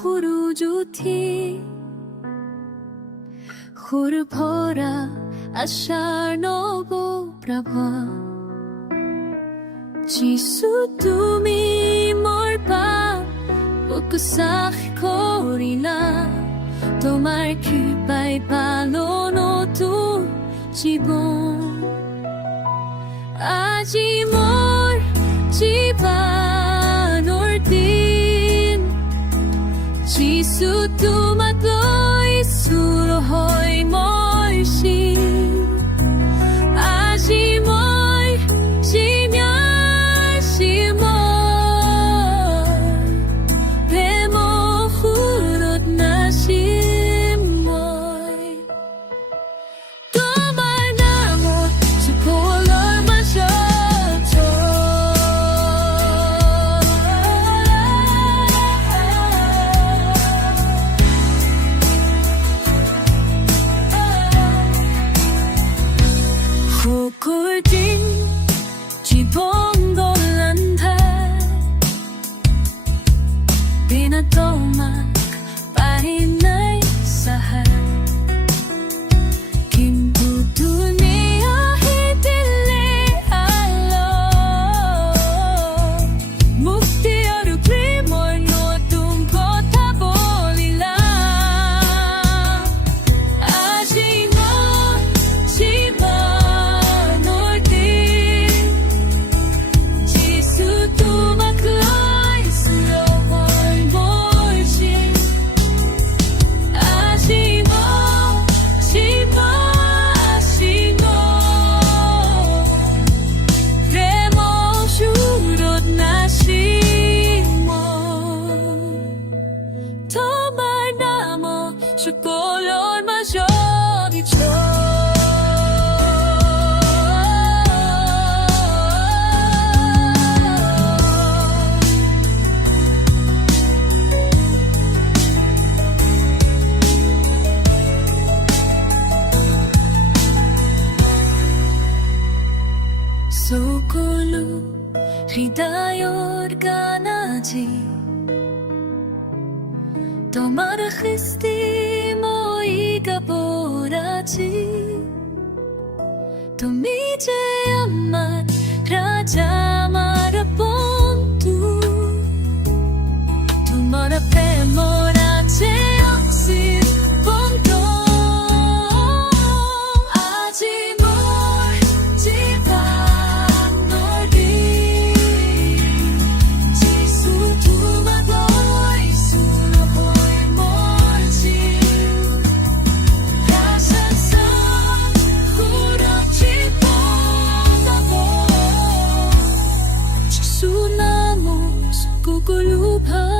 হুরুজুথি হুর ভরা আশার নব প্রভা যিশু তুমি মোর পাপ উকসাহ করিলা তোমার কৃপায় পালো নতুন জীবন আজি মোর জীবনৰ দিন যিশু তোমাক লৈ চুৰ হয় মোৰ শিৰ আজি মই জিজ্ঞাসী মোৰ প্ৰেমৰ সুৰত নাচিম মই তোমাৰ নামত সকলোৰ মাজত সকলো দিন জীবন গ'ল আন্ধাৰ বিনা তোমাক পাই নাই সাহাৰ কিন্তু তুমি আহি দিলে আলো মুক্তি আৰু প্ৰেমৰ নতুন কথা বলিলা আজি মোৰ জীৱনৰ দিন যিশু তোমাক লৈ চুৰ হয় মোৰ শিৰ আজি মোৰ জিজ্ঞাসী প্ৰেমৰ সুৰত নাচিম মই তোমাৰ নাম সকলোৰ মাজত সকলো হৃদয়ৰ গান আজি তোমাৰ খিস্তি মই গাব ৰাজি তুমি যে আমাৰ ৰাজা আমাৰ বন্ধু তোমাৰ প্ৰেমৰ আছে অসীম বন্ধু আজি মোৰ জীৱনৰ দিন যিশু তোমাক লৈ চুৰ হয় মোৰ শিৰ সুৰক্ষিত পাব যিশু নামত সকলো ভাল